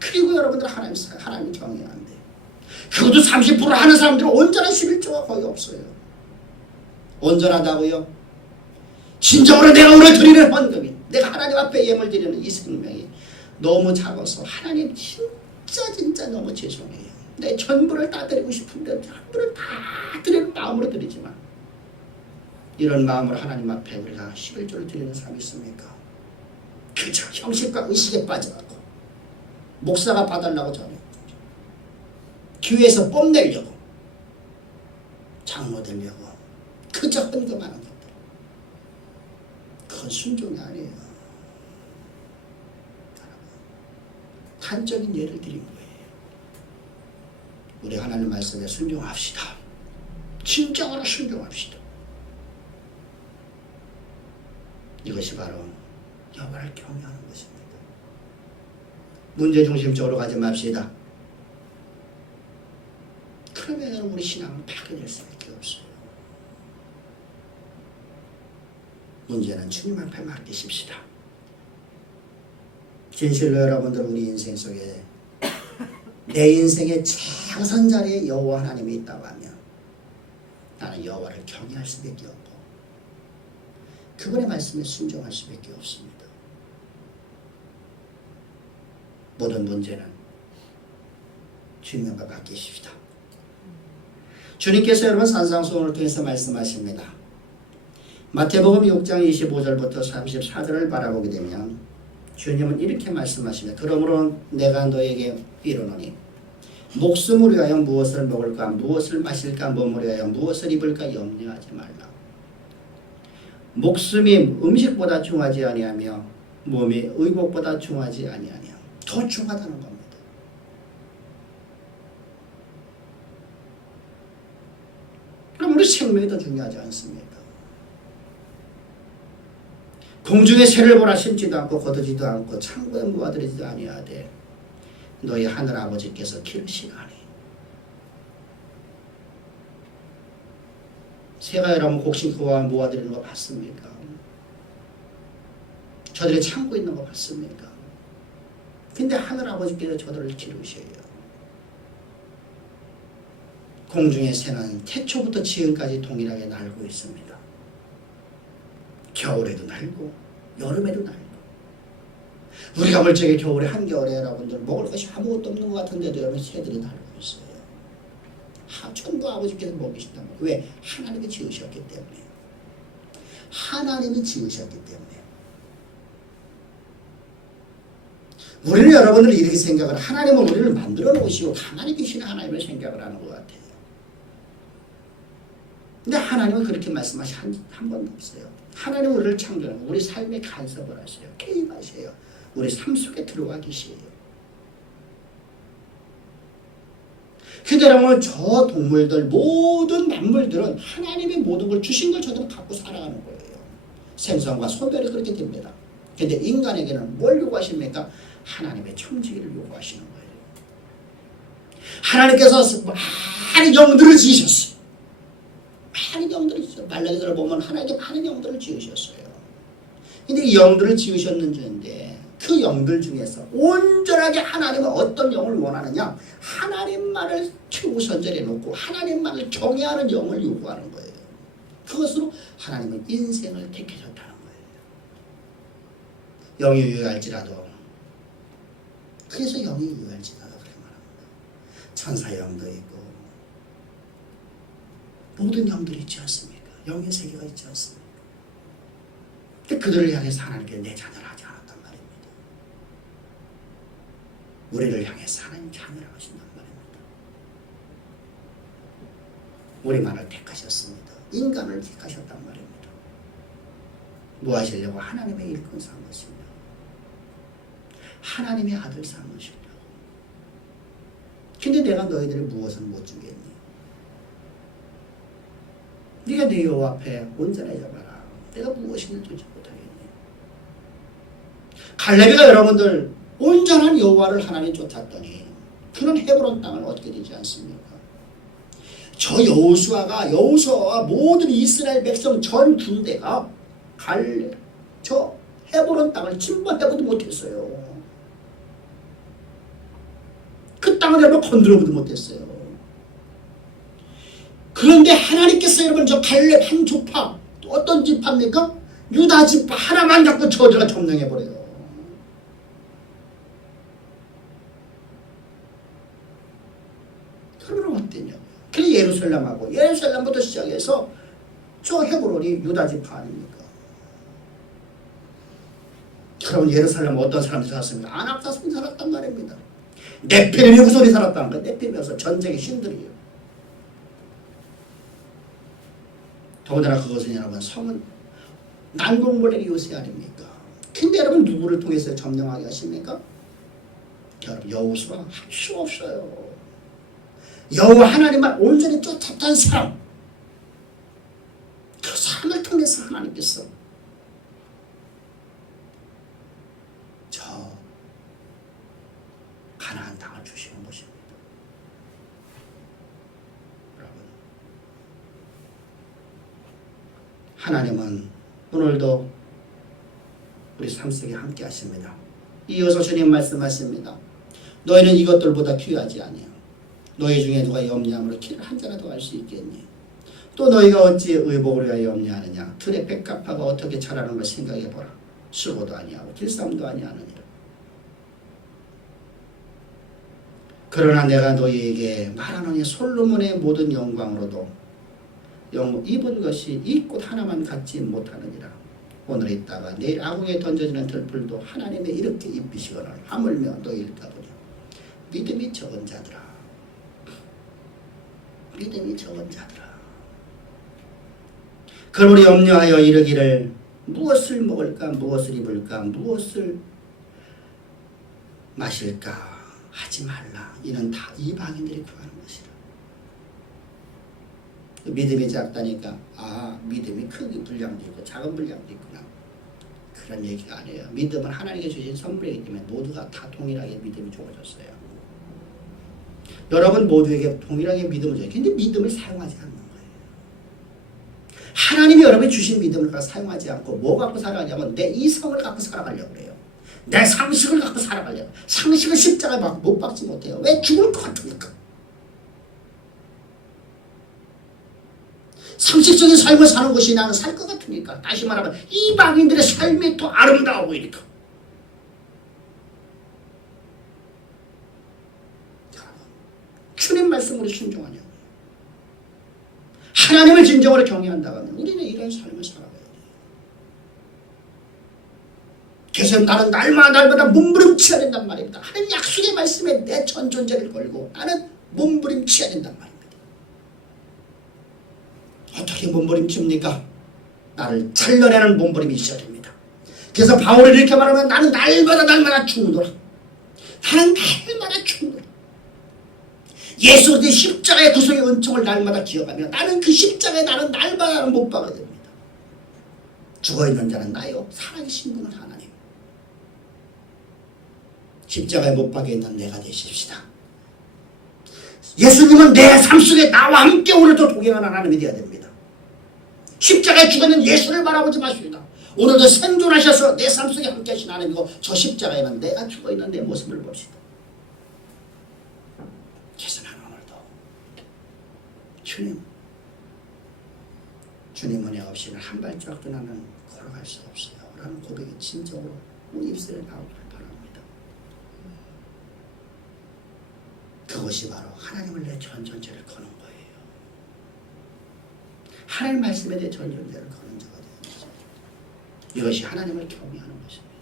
그리고 여러분들 하나님 경외 안 돼요. 그것도 30% 하는 사람들은 온전한 11조가 거의 없어요. 온전하다고요? 진정으로 내가 오늘 드리는 헌금이 내가 하나님 앞에 예물 드리는 이 생명이 너무 작아서 하나님 진짜 너무 죄송해요. 내 전부를 다 드리고 싶은데 전부를 다 드리는 마음으로 드리지만 이런 마음으로 하나님 앞에 우리가 11조를 드리는 사람이 있습니까? 그저 형식과 의식에 빠져가고 목사가 봐달라고 전해 교회에서 뽐내려고 장로 되려고 그저 헌금하는 것들 그건 순종이 아니에요. 단적인 예를 드린 거예요. 우리 하나님 말씀에 순종합시다. 진정으로 순종합시다. 이것이 바로 여호와를 경외하는 것입니다. 문제중심적으로 가지 맙시다. 그러면 우리 신앙은 파괴될 수밖에 없어요. 문제는 주님 앞에 맡기십시다. 진실로 여러분들 우리 인생 속에 내 인생의 최우선 자리에 여호와 하나님이 있다고 하면 나는 여호와를 경외할 수밖에 없고 그분의 말씀에 순종할 수밖에 없습니다. 모든 문제는 주님 앞에 맡기십시다. 주님께서 여러분 산상수훈을 통해서 말씀하십니다. 마태복음 6장 25절부터 34절을 바라보게 되면 주님은 이렇게 말씀하십니다. 그러므로 내가 너에게 이르노니 목숨을 위하여 무엇을 먹을까 무엇을 마실까 몸을 위하여 무엇을 입을까 염려하지 말라. 목숨이 음식보다 중하지 아니하며 몸이 의복보다 중하지 아니하며 더 중하다는 겁니다. 그럼 우리 생명이 더 중요하지 않습니까? 공중에 새를 보라 심지도 않고 거두지도 않고 창고에 모아들이지도 아니하되 너희 하늘 아버지께서 기르시나니. 새가 여러분 곡식 모아들이는 거 봤습니까? 저들이 창고 있는 거 봤습니까? 근데 하늘 아버지께서 저들을 기르셔요. 공중의 새는 태초부터 지금까지 동일하게 날고 있습니다. 겨울에도 날고 여름에도 날고 우리가 멀쩡히 겨울에 한겨울에 여러분들 먹을 것이 아무것도 없는 것 같은데도 여러분 새들이 날고 있어요. 천부 아버지께서 먹이신단 말이에요. 왜? 하나님이 지으셨기 때문에. 하나님이 지으셨기 때문에. 우리는 여러분들이 이렇게 생각을 하나님은 우리를 만들어 놓으시고 가만히 계시는 하나님을 생각을 하는 것 같아요. 근데 하나님은 그렇게 말씀하신 한 번도 없어요. 하나님은 우리를 창조하고 우리 삶에 간섭을 하세요. 개입하세요. 우리 삶 속에 들어와 계세요. 근데 여러분 저 동물들 모든 만물들은 하나님이 모든 걸 주신 걸 저들은 갖고 살아가는 거예요. 생선과 소별이 그렇게 됩니다. 근데 인간에게는 뭘 요구하십니까? 하나님의 청지기를 요구하시는 거예요. 하나님께서 많은 영들을 지으셨어요. 많은 영들을 지으셨어요. 말라기서를 보면 하나님께 많은 영들을 지으셨어요. 근데 이 영들을 지으셨는데 그 영들 중에서 온전하게 하나님은 어떤 영을 원하느냐? 하나님만을 최우선전에 놓고 하나님만을 경외하는 영을 요구하는 거예요. 그것으로 하나님은 인생을 택하셨다는 거예요. 영이 유효할지라도 그래서 영이 유효할지라도 그렇게 말합니다. 천사의 영도 있고 모든 영들이 있지 않습니까? 영의 세계가 있지 않습니까? 근데 그들을 향해서 하나님께 내 자녀를 하지 않았단 말입니다. 우리를 향해서 하나님 자녀를 하신단 말입니다. 우리만을 택하셨습니다. 인간을 택하셨단 말입니다. 뭐 하시려고? 하나님의 일꾼 삼으시려고. 하나님의 아들 삼으시려고. 근데 내가 너희들이 무엇을 못 주겠니? 네가 네 여호와 앞에 온전해져 봐라. 내가 무엇을 주지 못하겠니? 갈렙이가 여러분들 온전한 여호와를 하나님 쫓았더니 그는 헤브론 땅을 얻게 되지 않습니까? 저 여호수아와 모든 이스라엘 백성 전 군대가 갈렙 저 헤브론 땅을 침범해보도 못했어요. 그 땅을 여러분 건드려보도 못했어요. 그런데 하나님께서 여러분 저 갈렙 한 조파 어떤 지파입니까? 유다 지파 하나만 잡고 저주가 점령해버려요. 그러면 어땠냐고요. 그래서 예루살렘부터 시작해서 저 헤브론이 유다 지파 아닙니까? 그러면 예루살렘 어떤 사람들이 살았습니까? 아낙 사람이 살았단 말입니다. 네피림의 후손이 살았다는 거예요. 네피림에서 전쟁의 신들이에요. 더군다나 그것은 여러분 성은 난공불의 요새 아닙니까? 근데 여러분 누구를 통해서 점령하게 하십니까? 여러분 여호수아 할 수 없어요. 여호와 하나님만 온전히 쫓았던 사람, 그 사람을 통해서 하나님께서 저 가나안 땅을 주시는 것입니다. 여러분, 하나님은 오늘도 우리 삶 속에 함께 하십니다. 이어서 주님 말씀하십니다. 너희는 이것들보다 귀하지 아니하냐. 너희 중에 누가 염려함으로 키를 한 자라도 알 수 있겠니? 또 너희가 어찌 의복을 위하여 염려하느냐. 들의 백합화가 어떻게 자라는 걸 생각해보라. 수고도 아니하고 길쌈도 아니하느니라. 그러나 내가 너희에게 말하노니 솔로몬의 모든 영광으로도 입은 것이 이 꽃 하나만 갖지 못하느니라. 오늘 있다가 내일 아궁에 던져지는 들풀도 하나님의 이렇게 입히시거늘 하물며 너희를 까보냐. 믿음이 적은 자들아. 믿음이 적은 자들아. 그러므로 염려하여 이르기를 무엇을 먹을까 무엇을 입을까 무엇을 마실까 하지 말라. 이는 다 이방인들이 구하는 것이라. 믿음이 작다니까 믿음이 큰 분량도 있고 작은 분량도 있구나. 그런 얘기가 아니에요. 믿음은 하나님께 주신 선물이기 때문에 모두가 다 동일하게 믿음이 주어졌어요. 여러분 모두에게 동일하게 믿음을 줘요. 근데 믿음을 사용하지 않는 거예요. 하나님이 여러분이 주신 믿음을 사용하지 않고 뭐 갖고 살아가냐면 내 이성을 갖고 살아가려고 해요. 내 상식을 갖고 살아가려고. 상식을 십자가에 못 박지 못해요. 왜? 죽을 것 같으니까. 상식적인 삶을 사는 것이 나는 살 것 같으니까. 다시 말하면 이방인들의 삶이 더 아름다워 보이니까. 주님 말씀으로 순종하냐. 하나님을 진정으로 경외한다면 우리는 이런 삶을 살아가야 돼요. 그래서 나는 날마다 몸부림쳐야 된단 말입니다. 하나님 약속의 말씀에 내 전 존재를 걸고 나는 몸부림쳐야 된단 말입니다. 어떻게 몸부림칩니까? 나를 살려내는 몸부림이 있어야 됩니다. 그래서 바울이 이렇게 말하면 나는 날마다 죽노라. 나는 날마다 죽노라. 예수 그리스도의 십자가의 구속의 은총을 날마다 기억하며 나는 그 십자가에 나는 날마다 못 박아야 됩니다. 죽어있는 자는 나요 살아계신 분은 하나님. 십자가에 못 박혀있는 내가 되십시다. 예수님은 내 삶 속에 나와 함께 오늘도 동행하는 하나님이 되어야 됩니다. 십자가에 죽어있는 예수를 바라보지 마십니다. 오늘도 생존하셔서 내 삶 속에 함께 하신 하나님이고 저 십자가에는 내가 죽어있는 내 모습을 봅시다. 그래서 나는 오늘도 주님 은혜 없이는 한 발짝도 나는 걸어갈 수 없어요 라는 고백이 진정으로 우리 입술에 나오길 바랍니다. 그것이 바로 하나님을 내 전 존재를 거는 거예요. 하나님 말씀에 대해 전 존재를 거는 자가 되는 거죠. 이것이 하나님을 경외하는 것입니다.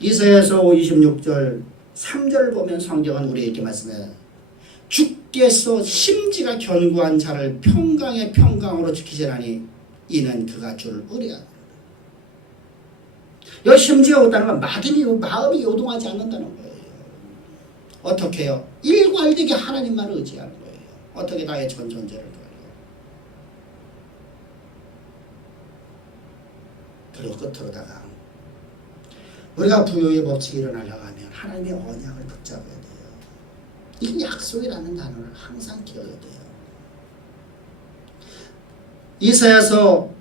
이사야서 26절 3절을 보면 성경은 우리에게 말씀해 주께서 심지가 견고한 자를 평강의 평강으로 지키시라니 이는 그가 주를 의뢰하노라. 여기 심지가 없다는 건 마음이 요동하지 않는다는 거예요. 어떻게 해요? 일괄되게 하나님만 의지하는 거예요. 어떻게 나의 전 존재를 걸고. 그리고 끝으로다가 우리가 부요의 법칙이 일어나려고 하면 하나님의 언약을 붙잡아야 돼요. 이게 약속이라는 단어를 항상 기억해야 돼요. 이사야서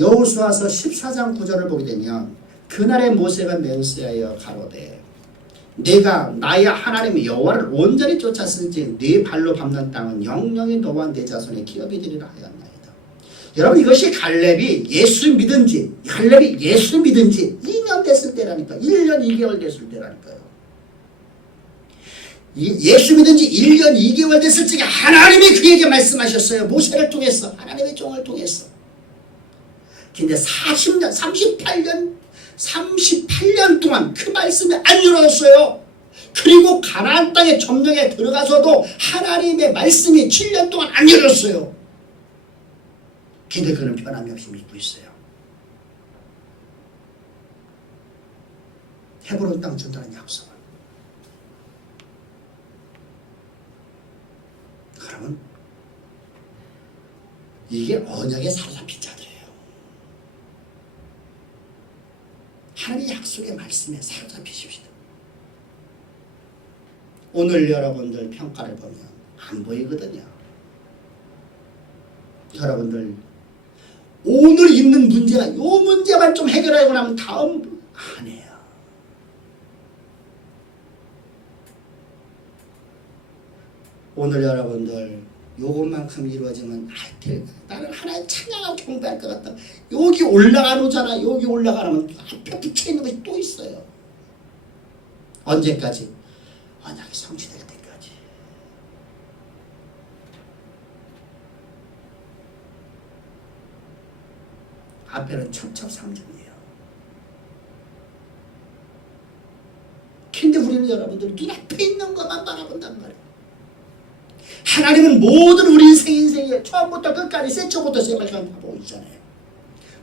여호수아서 14장 9절을 보게 되면 그날의 모세가 맹세하여 가로되 내가 나의 하나님 여호와를 온전히 쫓았을지 네 발로 밟는 땅은 영영이 너와 내 자손의 기업이 되리라 하였나이다. 여러분 이것이 갈렙이 예수 믿은 지 2년 됐을 때라니까. 1년 2개월 됐을 때라니까요. 예수 믿은 지 1년 2개월 됐을 적에 하나님이 그에게 말씀하셨어요. 모세를 통해서, 하나님의 종을 통해서. 근데 38년 동안 그 말씀이 안 이루어졌어요. 그리고 가나안 땅의 점령에 들어가서도 하나님의 말씀이 7년 동안 안 이루어졌어요. 근데 그는 변함이 없이 믿고 있어요. 헤브론 땅 준다는 약속을. 그러면 이게 언약에 사로잡힌 자들이에요. 하나님의 약속의 말씀에 사로잡히십시오. 오늘 여러분들 평가를 보면 안 보이거든요. 여러분들 오늘 있는 문제가 이 문제만 좀 해결하고 나면 다음 안 해요. 오늘 여러분들 요것만큼 이루어지면 나는 하나님 찬양하고 경배할 것 같다. 여기 올라가노잖아. 여기 올라가면 앞에 붙여있는 것이 또 있어요. 언제까지? 언약이 성취될 때까지. 앞에는 첩첩산중이에요. 근데 우리는 여러분들 눈앞에 있는 것만 바라본단 말이에요. 하나님은 모든 우리 인생에 처음부터 끝까지 세초부터 세발까지 다 보고 있잖아요.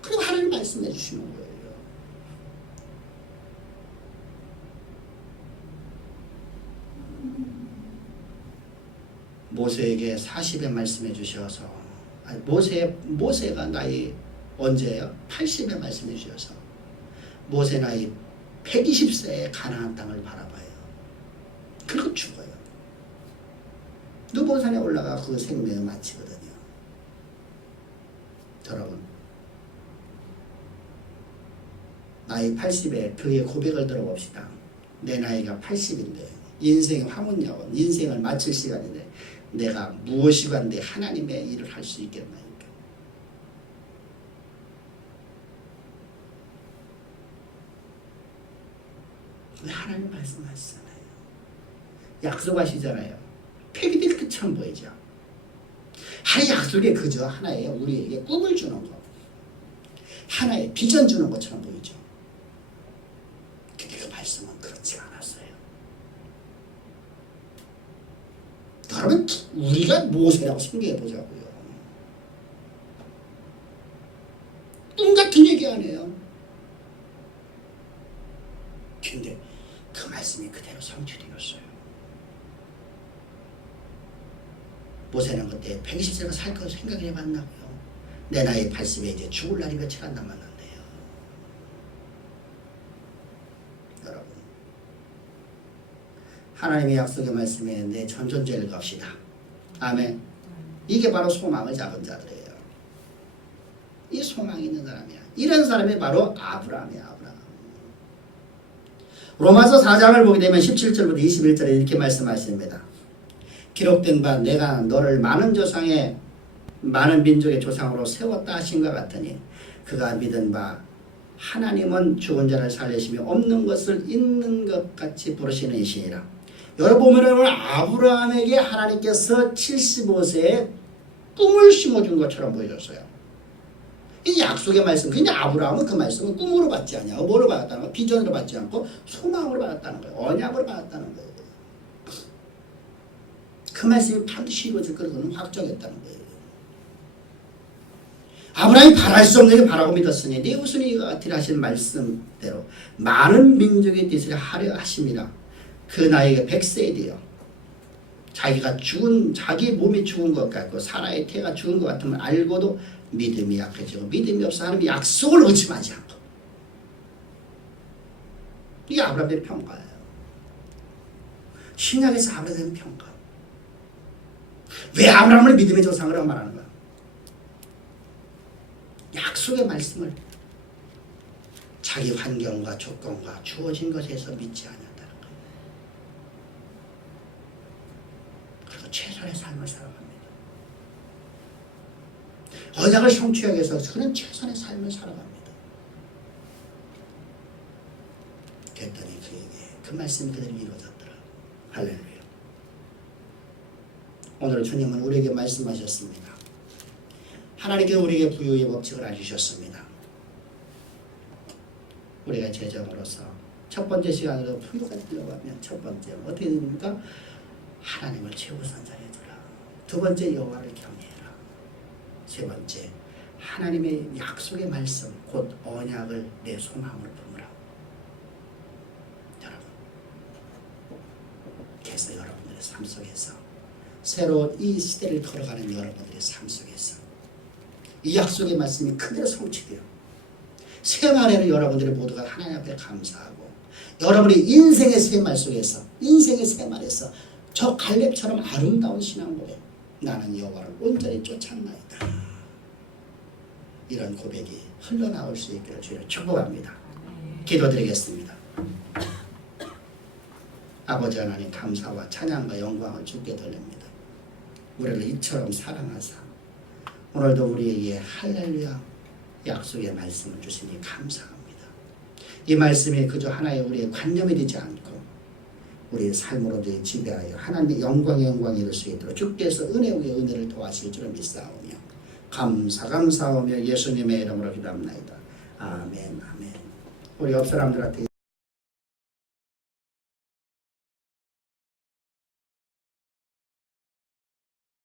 그리고 하나님 말씀해 주시는 거예요. 모세에게 40에 말씀해 주셔서 모세가 나이 언제예요? 80에 말씀해 주셔서 모세 나이 120세에 가나안 땅을 바라봐요. 그리고 죽어요. 느본산에 올라가 그 생명을 마치거든요. 여러분 나이 80에 그의 고백을 들어봅시다. 내 나이가 80인데 인생의 화문야원 인생을 마칠 시간인데 내가 무엇이간데 하나님의 일을 할 수 있겠나이까. 왜 하나님 말씀하시잖아요. 약속하시잖아요. 폐기될 것처럼 보이죠. 하나의 약속이 그저 하나의 우리에게 꿈을 주는 것, 하나의 비전 주는 것처럼 보이죠. 근데 그 말씀은 그렇지 않았어요. 여러분 우리가 모세라고 생각해 보자고요. 꿈 같은 얘기 안 해요. 근데 그 말씀이 그대로 성취되었어요. 모세는 그때 120세가 살 거 생각을 해봤나고요. 내 나이 80에 이제 죽을 날이 며칠 안 남았는데요. 여러분 하나님의 약속의 말씀에 내 전존재를 겁시다. 아멘. 이게 바로 소망을 잡은 자들이에요. 이 소망이 있는 사람이야. 이런 사람이 바로 아브라함이야. 아브라함. 로마서 4장을 보게 되면 17절부터 21절에 이렇게 말씀하십니다. 기록된 바 내가 너를 많은 조상의 많은 민족의 조상으로 세웠다 하신 것 같으니 그가 믿은 바 하나님은 죽은 자를 살리시며 없는 것을 있는 것 같이 부르시는 이시니라. 여러분 보면 아브라함에게 하나님께서 75세에 꿈을 심어준 것처럼 보여줬어요. 이 약속의 말씀. 근데 아브라함은 그 말씀을 꿈으로 받지 않냐고. 뭐로 받았다는 거예요? 비전으로 받지 않고 소망으로 받았다는 거예요. 언약으로 받았다는 거예요. 그 말씀이 반드시 이루어질 것을 확정했다는 거예요. 아브라함이 바랄 수 없는 게 바라고 믿었으니 네 후손이 이와 같으리라 하신 말씀대로 많은 민족의 뜻을 하려 하심이라. 그 나이가 100세에 되어 자기 몸이 죽은 것 같고 사라의 태가 죽은 것 같으면 알고도 믿음이 약해지고 믿음이 없어 하나님의 약속을 의심하지 않고. 이게 아브라함의 평가예요. 신약에서 아브라함의 평가. 왜 아브라함을 믿음의 조상이라고 말하는 거야? 약속의 말씀을 자기 환경과 조건과 주어진 것에서 믿지 않았다는 거예요. 그리고 최선의 삶을 살아갑니다. 언약을 성취하기 위해서 그는 최선의 삶을 살아갑니다. 그랬더니 그에게 그 말씀이 그대로 이루어졌더라. 할렐루야. 오늘 주님은 우리에게 말씀하셨습니다. 하나님께서 우리에게 부유의 법칙을 알려주셨습니다. 우리가 제정으로서 첫 번째 시간으로 부유가 되려고 하면 첫 번째 어떻게 됩니까? 하나님을 최우선 자리에 두라. 두 번째 여호와를 경외해라. 세 번째 하나님의 약속의 말씀 곧 언약을 내 소망으로 품으라. 여러분, 그래서 여러분들의 삶 속에서 새로운 이 시대를 걸어가는 여러분들의 삶 속에서 이 약속의 말씀이 그대로 성취되어 생활에는 여러분들이 모두가 하나님 앞에 감사하고 여러분의 인생의 새말 속에서 인생의 새말에서 저 갈렙처럼 아름다운 신앙 고백, 나는 여호와를 온전히 쫓았나이다. 이런 고백이 흘러나올 수 있기를 주님을 축복합니다. 기도드리겠습니다. 아버지 하나님, 감사와 찬양과 영광을 주께 돌립니다. 우리를 이처럼 사랑하사 오늘도 우리에게 할렐루야 약속의 말씀을 주시니 감사합니다. 이 말씀이 그저 하나의 우리의 관념이 되지 않고 우리의 삶으로 지배하여 하나님의 영광에 이룰 수 있도록 주께서 은혜 위에 은혜를 더하실 줄을 믿사오며 감사하며 예수님의 이름으로 기도합니다. 아멘. 우리 옆 사람들한테